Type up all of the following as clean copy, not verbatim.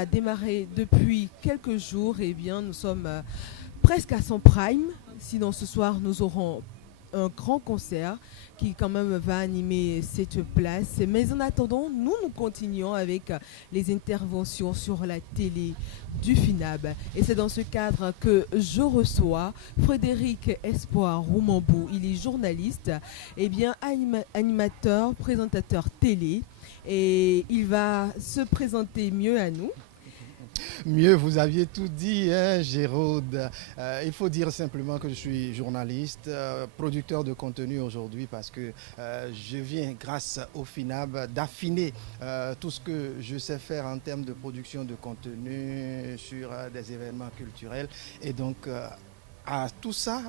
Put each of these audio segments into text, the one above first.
a démarré depuis quelques jours. Eh bien, nous sommes presque à son prime. Sinon, ce soir, nous aurons un grand concert qui quand même va animer cette place. Mais en attendant, nous continuons avec les interventions sur la télé du FINAB. Et c'est dans ce cadre que je reçois Frédéric Espoir Roumambou. Il est journaliste, et bien animateur, présentateur télé. Et il va se présenter mieux à nous. Mieux, vous aviez tout dit, hein, Géraude. Il faut dire simplement que je suis journaliste, producteur de contenu aujourd'hui parce que je viens, grâce au FINAB, d'affiner tout ce que je sais faire en termes de production de contenu sur des événements culturels. Et donc, à tout ça,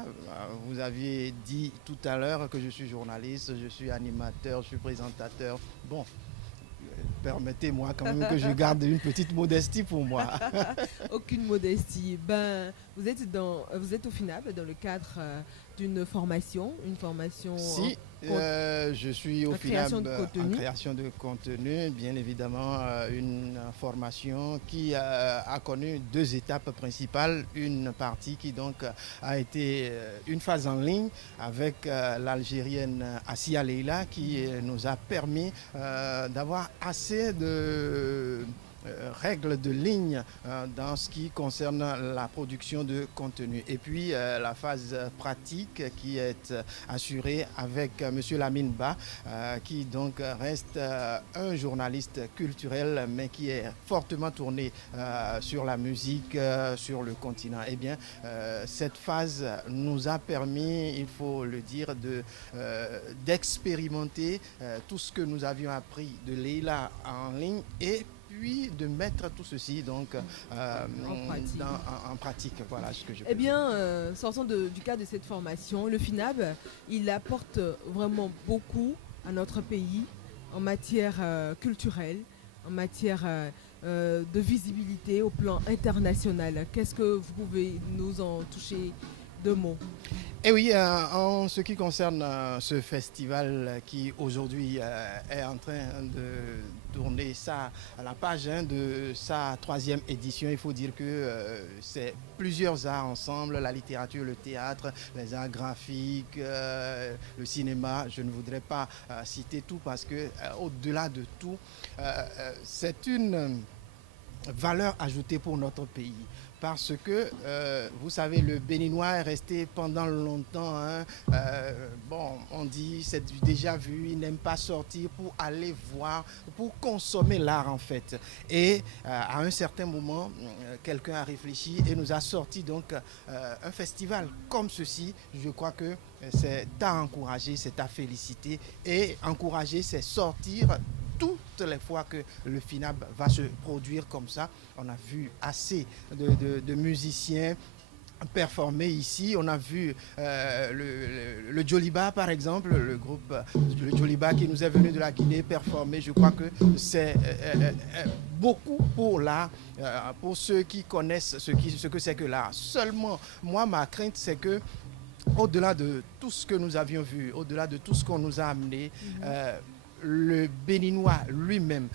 vous aviez dit tout à l'heure que je suis journaliste, je suis animateur, je suis présentateur. Bon. Permettez-moi quand même que je garde une petite modestie pour moi. Aucune modestie. Ben, vous êtes au FINAB dans le cadre d'une formation, Si, je suis au FINAB en création de contenu, bien évidemment une formation qui a connu deux étapes principales. Une partie qui donc a été une phase en ligne avec l'Algérienne Assia Leila qui nous a permis d'avoir assez de règles de ligne dans ce qui concerne la production de contenu. Et puis la phase pratique qui est assurée avec M. Lamine Ba, qui donc reste un journaliste culturel, mais qui est fortement tourné sur la musique, sur le continent. Eh bien, cette phase nous a permis, il faut le dire, d'expérimenter tout ce que nous avions appris de Leila en ligne et puis de mettre tout ceci donc en pratique. Voilà ce que je peux dire. Sortant du cadre de cette formation, le FINAB, il apporte vraiment beaucoup à notre pays en matière culturelle, en matière de visibilité au plan international. Qu'est-ce que vous pouvez nous en toucher deux mots? Et oui, en ce qui concerne ce festival qui aujourd'hui est en train de tourner ça à la page de sa 3e édition, il faut dire que c'est plusieurs arts ensemble, la littérature, le théâtre, les arts graphiques, le cinéma. Je ne voudrais pas citer tout parce que au-delà de tout, c'est une valeur ajoutée pour notre pays. Parce que, vous savez, le béninois est resté pendant longtemps, on dit, c'est déjà vu, il n'aime pas sortir pour aller voir, pour consommer l'art en fait. Et à un certain moment, quelqu'un a réfléchi et nous a sorti donc un festival comme ceci. Je crois que c'est à encourager, c'est à féliciter et encourager, c'est sortir toutes les fois que le FINAB va se produire comme ça. On a vu assez de musiciens performer ici. On a vu le Djoliba par exemple, le groupe le Djoliba qui nous est venu de la Guinée performer. Je crois que c'est beaucoup pour l'art, pour ceux qui connaissent ce que c'est que l'art. Seulement, moi, ma crainte, c'est que au-delà de tout ce que nous avions vu, au-delà de tout ce qu'on nous a amené, le béninois lui-même,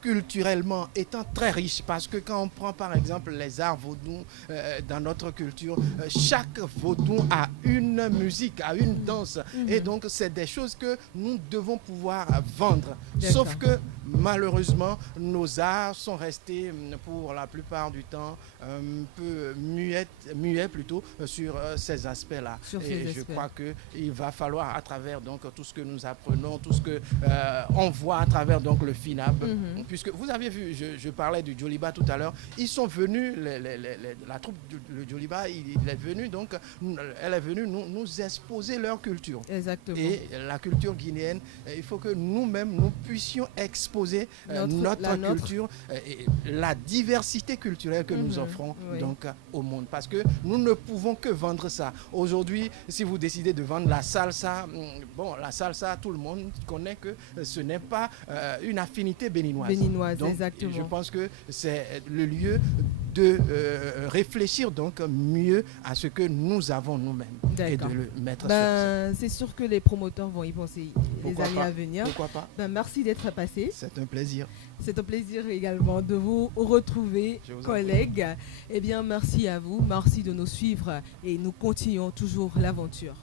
culturellement, étant très riche, parce que quand on prend par exemple les arts vaudous dans notre culture, chaque vaudou a une musique, a une danse, et donc c'est des choses que nous devons pouvoir vendre. Sauf que malheureusement, nos arts sont restés pour la plupart du temps un peu muets plutôt sur ces aspects-là. Et je crois qu'il va falloir à travers donc tout ce que nous apprenons, tout ce que on voit à travers donc le FINAB, puisque vous avez vu, je parlais du Djoliba tout à l'heure, ils sont venus, la troupe le Djoliba, elle est venue nous exposer leur culture. Exactement. Et la culture guinéenne, il faut que nous-mêmes nous puissions exposer notre culture et la diversité culturelle que nous offrons donc au monde, parce que nous ne pouvons que vendre ça. Aujourd'hui, si vous décidez de vendre la salsa, la salsa, tout le monde connaît que ce n'est pas une affinité béninoise. Donc, exactement. Je pense que c'est le lieu de réfléchir donc mieux à ce que nous avons nous-mêmes et de le mettre sur scène. C'est sûr que les promoteurs vont y penser Pourquoi les années pas? à venir. Pourquoi pas? Merci d'être passé. C'est un plaisir. C'est un plaisir également de vous retrouver, collègues. Eh bien, merci à vous. Merci de nous suivre et nous continuons toujours l'aventure.